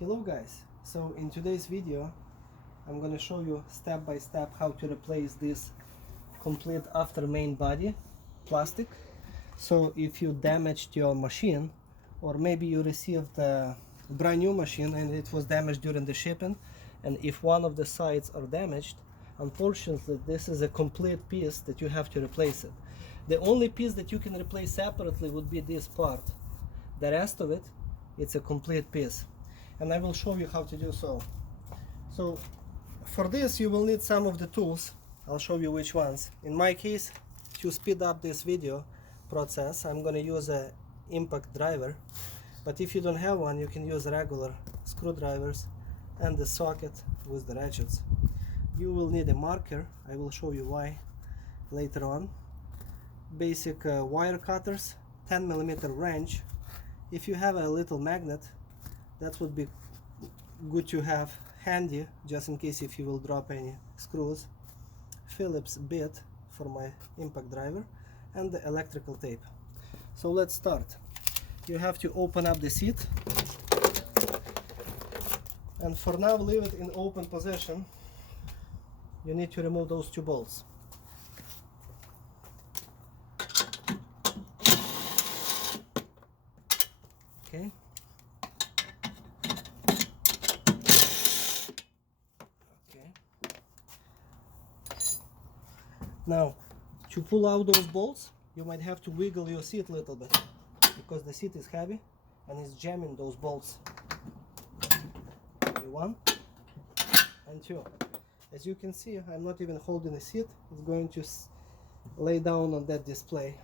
Hello guys, so in today's video I'm going to show you step by step how to replace this complete after main body plastic. So if you damaged your machine, or maybe you received a brand new machine and it was damaged during the shipping, and if one of the sides are damaged, unfortunately this is a complete piece that you have to replace it. The only piece that you can replace separately would be this part. The rest of it, it's a complete piece, and I will show you how to do so. So for this you will need some of the tools. I'll show you which ones. In my case, to speed up this video process, I'm going to use a impact driver, but if you don't have one, you can use regular screwdrivers and the socket with the ratchets. You will need a marker. I will show you why later on. Basic wire cutters, 10mm wrench. If you have a little magnet, that would be good to have handy, just in case if you will drop any screws. Phillips bit for my impact driver, and the electrical tape. So let's start. You have to open up the seat, and for now leave it in open position. You need to remove those two bolts. Okay. Now, to pull out those bolts, you might have to wiggle your seat a little bit, because the seat is heavy and it's jamming those bolts. Okay, 1 and 2. As you can see, I'm not even holding the seat. It's going to lay down on that display,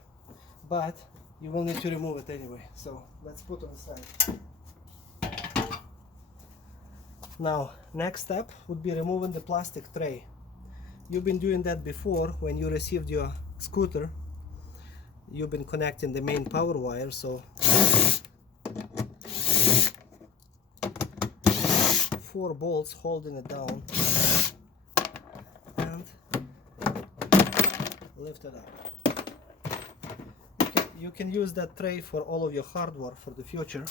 but you will need to remove it anyway. So let's put it aside. Now, next step would be removing the plastic tray. You've been doing that before when you received your scooter. You've been connecting the main power wire, so 4 bolts holding it down, and lift it up. You can use that tray for all of your hardware for the future.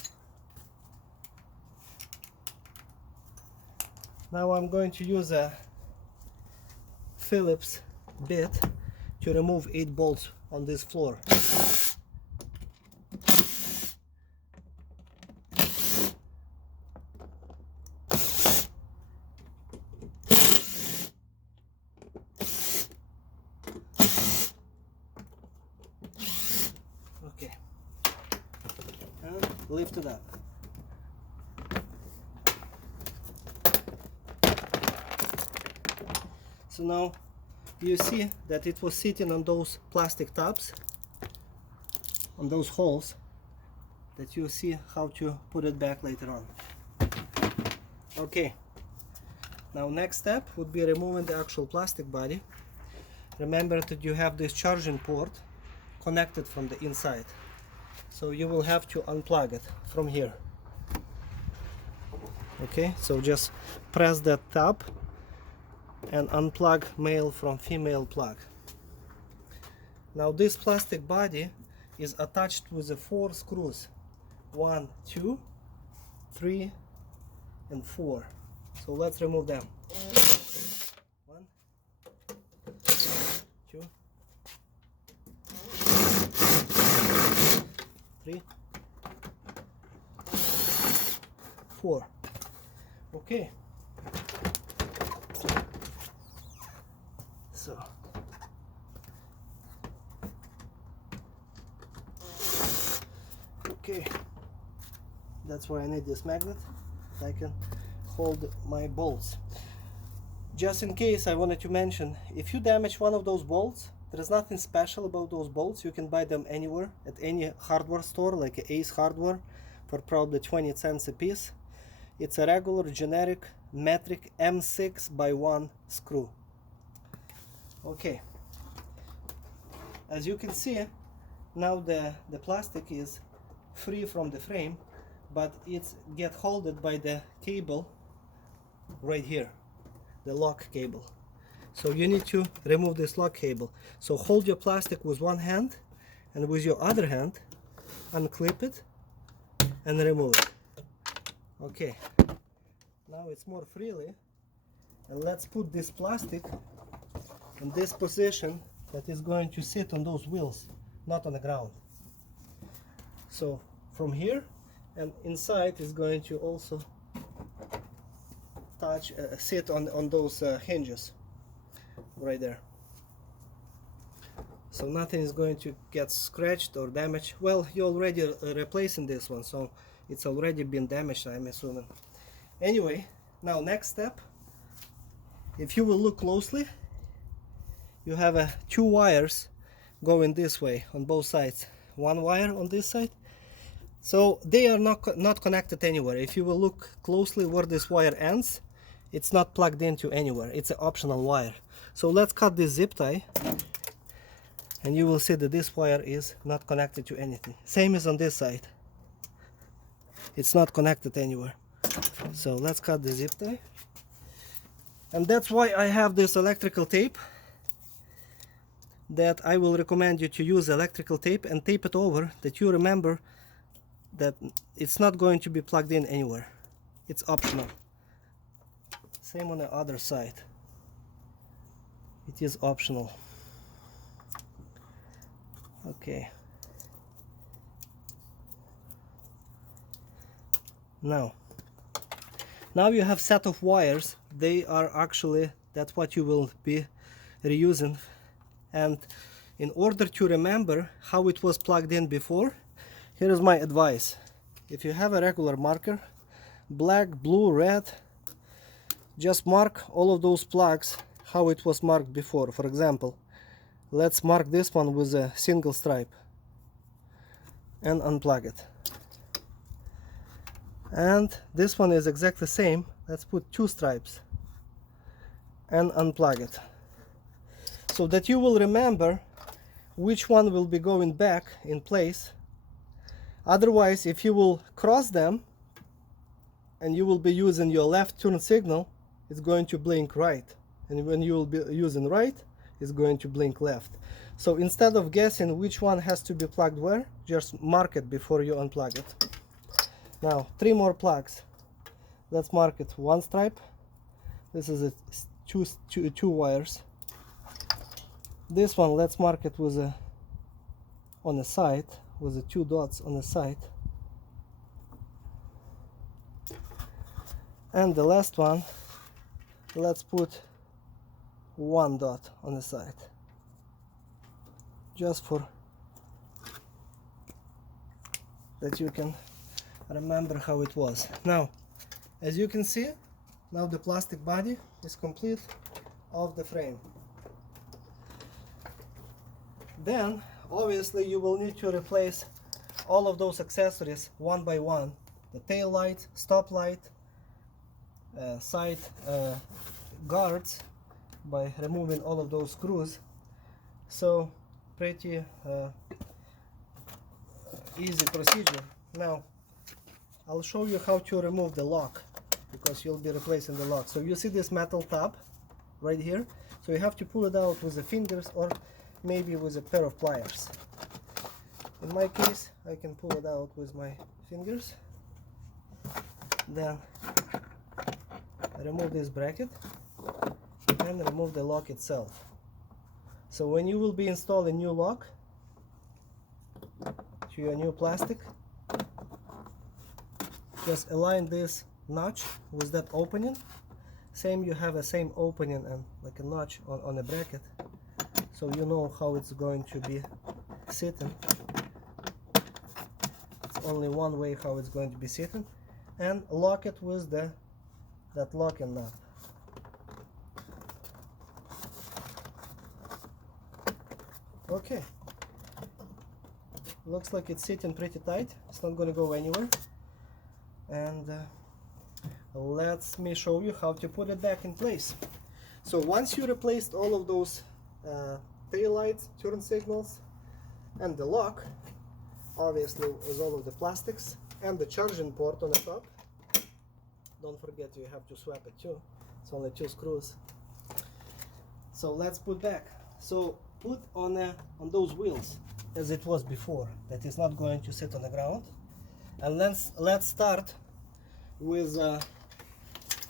Now I'm going to use a Phillips bit to remove 8 bolts on this floor. Okay, and lift it up. So now you see that it was sitting on those plastic tabs, on those holes, that you see how to put it back later on. Okay, now next step would be removing the actual plastic body. Remember that you have this charging port connected from the inside, so you will have to unplug it from here. Okay, so just press that tab and unplug male from female plug. Now this plastic body is attached with the 4 screws, 1, 2, 3 and 4. So let's remove them. 1, 2, 3, 4. Okay. So okay, that's why I need this magnet. I can hold my bolts. Just in case, I wanted to mention, if you damage one of those bolts, there is nothing special about those bolts. You can buy them anywhere at any hardware store, like Ace Hardware, for probably 20 cents a piece. It's a regular generic metric M6x1 screw. Okay, as you can see, now the plastic is free from the frame, but it's get holded by the cable right here, the lock cable. So you need to remove this lock cable. So hold your plastic with one hand, and with your other hand unclip it and remove it. Okay, Now it's more freely, and let's put this plastic in this position that is going to sit on those wheels, not on the ground. So from here and inside is going to also touch, sit on those hinges right there. So nothing is going to get scratched or damaged. Well, you're already replacing this one, so it's already been damaged, I'm assuming. Anyway, now next step, if you will look closely, you have two wires going this way on both sides. One wire on this side. So they are not connected anywhere. If you will look closely where this wire ends, it's not plugged into anywhere. It's an optional wire. So let's cut this zip tie, and you will see that this wire is not connected to anything. Same as on this side. It's not connected anywhere. So let's cut the zip tie. And that's why I have this electrical tape, that I will recommend you to use electrical tape and tape it over, that you remember that it's not going to be plugged in anywhere. It's optional. Same on the other side. It is optional. Okay. Now you have set of wires. They are actually, that's what you will be reusing. And in order to remember how it was plugged in before, here is my advice. If you have a regular marker, black, blue, red, just mark all of those plugs how it was marked before. For example, let's mark this one with a single stripe and unplug it. And this one is exactly the same. Let's put two stripes and unplug it, so that you will remember which one will be going back in place. Otherwise, if you will cross them and you will be using your left turn signal, it's going to blink right, and when you will be using right, it's going to blink left. So instead of guessing which one has to be plugged where, just mark it before you unplug it. Now 3 more plugs. Let's mark it. One stripe. This is two wires. This one, let's mark it with on the side, with the 2 dots on the side. And the last one, let's put 1 dot on the side, just for that you can remember how it was. Now, as you can see, now the plastic body is complete of the frame. Then obviously you will need to replace all of those accessories one by one. The tail light, stop light, side guards, by removing all of those screws. So pretty easy procedure. Now I'll show you how to remove the lock, because you'll be replacing the lock. So you see this metal tab right here, so you have to pull it out with the fingers or maybe with a pair of pliers. In my case, I can pull it out with my fingers. Then remove this bracket and remove the lock itself. So when you will be installing new lock to your new plastic, just align this notch with that opening. Same, you have a same opening and like a notch on a bracket, so you know how it's going to be sitting. It's only one way how it's going to be sitting, and lock it with that locking nut. Okay, looks like it's sitting pretty tight. It's not going to go anywhere. And let me show you how to put it back in place. So once you replaced all of those tail lights, turn signals, and the lock, obviously with all of the plastics, and the charging port on the top, don't forget you have to swap it too. It's only 2 screws. So let's put back. So put on those wheels as it was before. That is not going to sit on the ground. And let's start with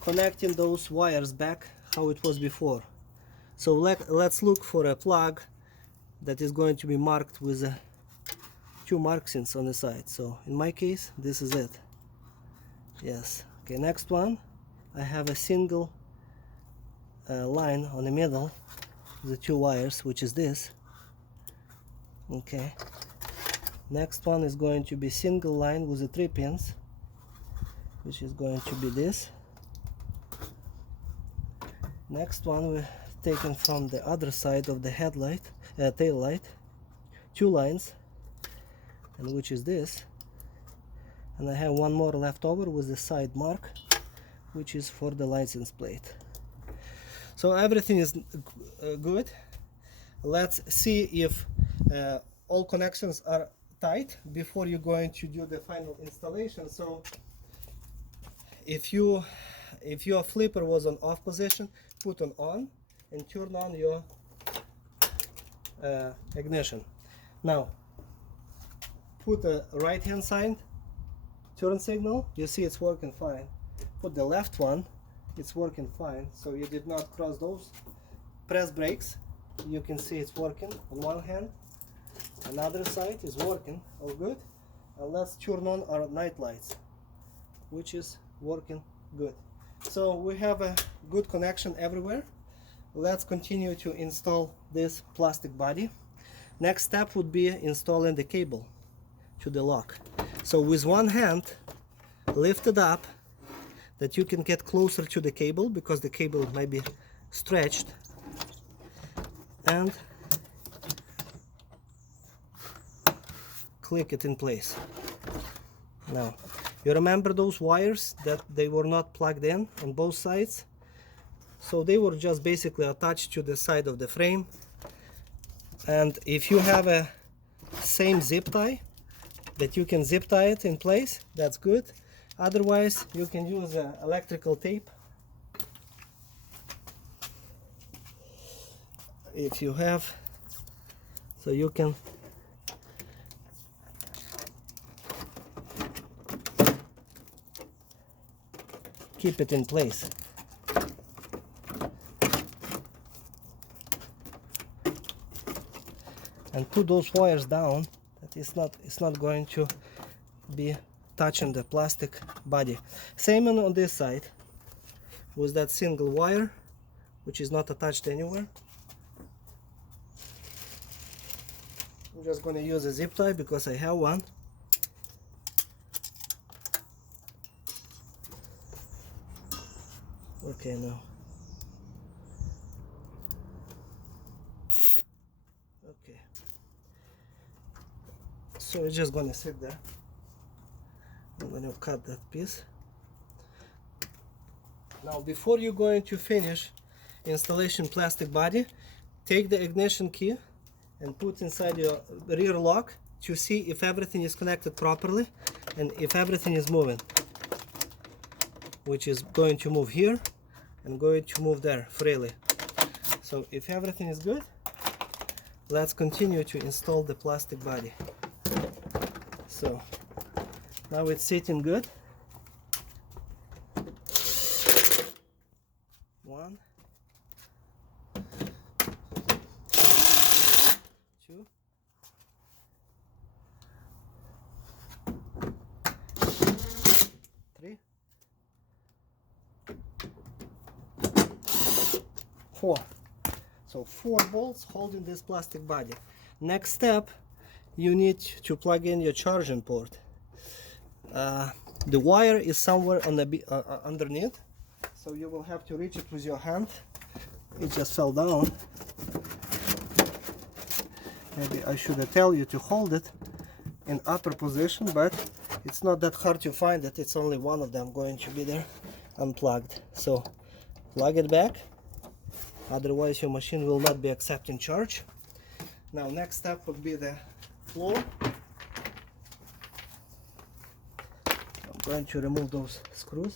connecting those wires back how it was before. So let's look for a plug that is going to be marked with two markings on the side. So in my case, this is it. Yes. Okay, next one, I have a single line on the middle, the two wires, which is this. Okay. Next one is going to be single line with the 3 pins, which is going to be this. Next one we're taken from the other side of the headlight, tail light, 2 lines, and which is this. And I have one more left over with the side mark, which is for the license plate. So everything is good. Let's see if all connections are tight before you're going to do the final installation. So if your flipper was on off position, put on and turn on your ignition. Now put the right hand side turn signal, you see it's working fine. Put the left one, it's working fine, so you did not cross those. Press brakes, you can see it's working on one hand. Another side is working, all good. And let's turn on our night lights, which is working good. So we have a good connection everywhere. Let's continue to install this plastic body. Next step would be installing the cable to the lock. So with one hand, lift it up that you can get closer to the cable because the cable might be stretched, and click it in place. Now, you remember those wires that they were not plugged in on both sides? So they were just basically attached to the side of the frame. And if you have a same zip tie that you can zip tie it in place, that's good. Otherwise, you can use electrical tape. If you have, so you can keep it in place. And put those wires down, that it's not going to be touching the plastic body. Same on this side with that single wire, which is not attached anywhere. I'm just going to use a zip tie because I have one. Okay, now. Okay. So it's just going to sit there. I'm going to cut that piece. Now, before you're going to finish installation plastic body, take the ignition key and put inside your rear lock to see if everything is connected properly and if everything is moving, which is going to move here and going to move there freely. So if everything is good, let's continue to install the plastic body. So now it's sitting good. 1, 2, 3, 4. So 4 bolts holding this plastic body. Next step, you need to plug in your charging port. The wire is somewhere on the underneath, so you will have to reach it with your hand. It just fell down. Maybe I should tell you to hold it in upper position, but it's not that hard to find it. It's only one of them going to be there unplugged. So plug it back, otherwise your machine will not be accepting charge. Now next step would be the floor. I'm going to remove those screws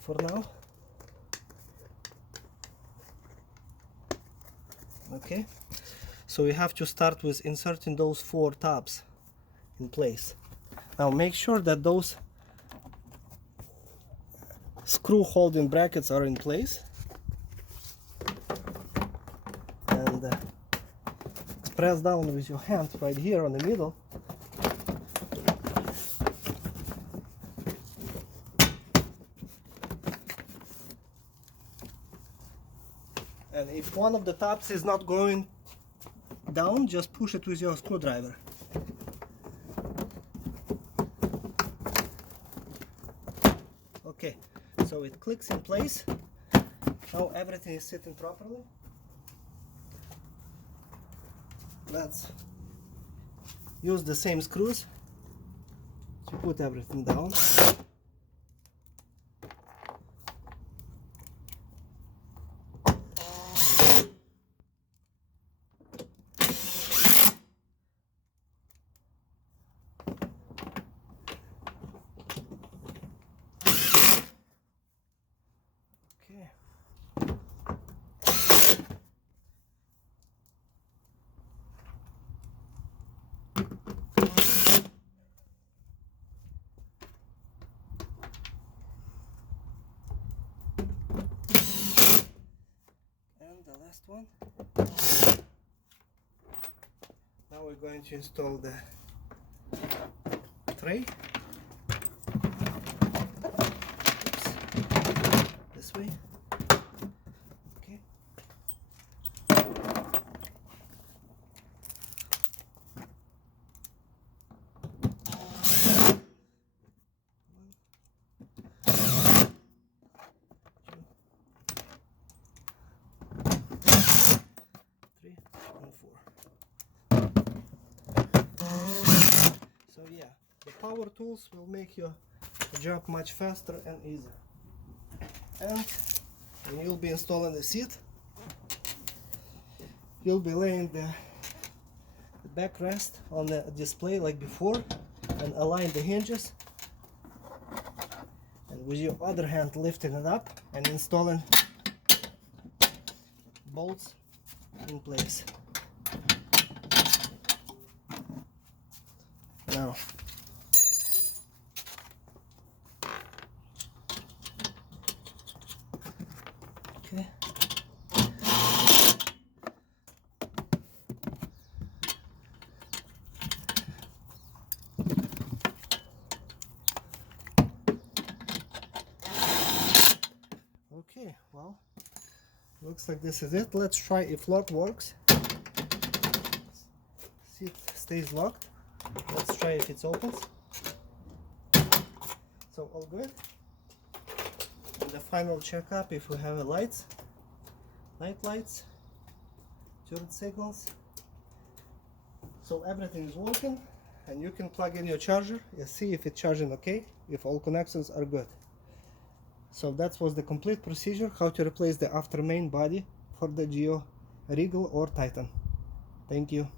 for now. Okay, so we have to start with inserting those 4 tabs in place. Now make sure that those screw holding brackets are in place, and press down with your hand right here on the middle. And if one of the tabs is not going down, just push it with your screwdriver. Okay, so it clicks in place. Now everything is sitting properly. Let's use the same screws to put everything down. Okay. And the last one. Now we're going to install the tray. Oops. This way. Okay. So yeah, the power tools will make your job much faster and easier. And when you'll be installing the seat, you'll be laying the backrest on the display like before and align the hinges, and with your other hand lifting it up and installing bolts in place. Now, okay. Okay, well, looks like this is it. Let's try if lock works. See, it stays locked. Let's try if it opens. So all good. And the final checkup if we have a lights, night lights, turn signals. So everything is working, and you can plug in your charger and see if it's charging okay, if all connections are good. So that was the complete procedure how to replace the after main body for the Gio Regal or Titan. Thank you.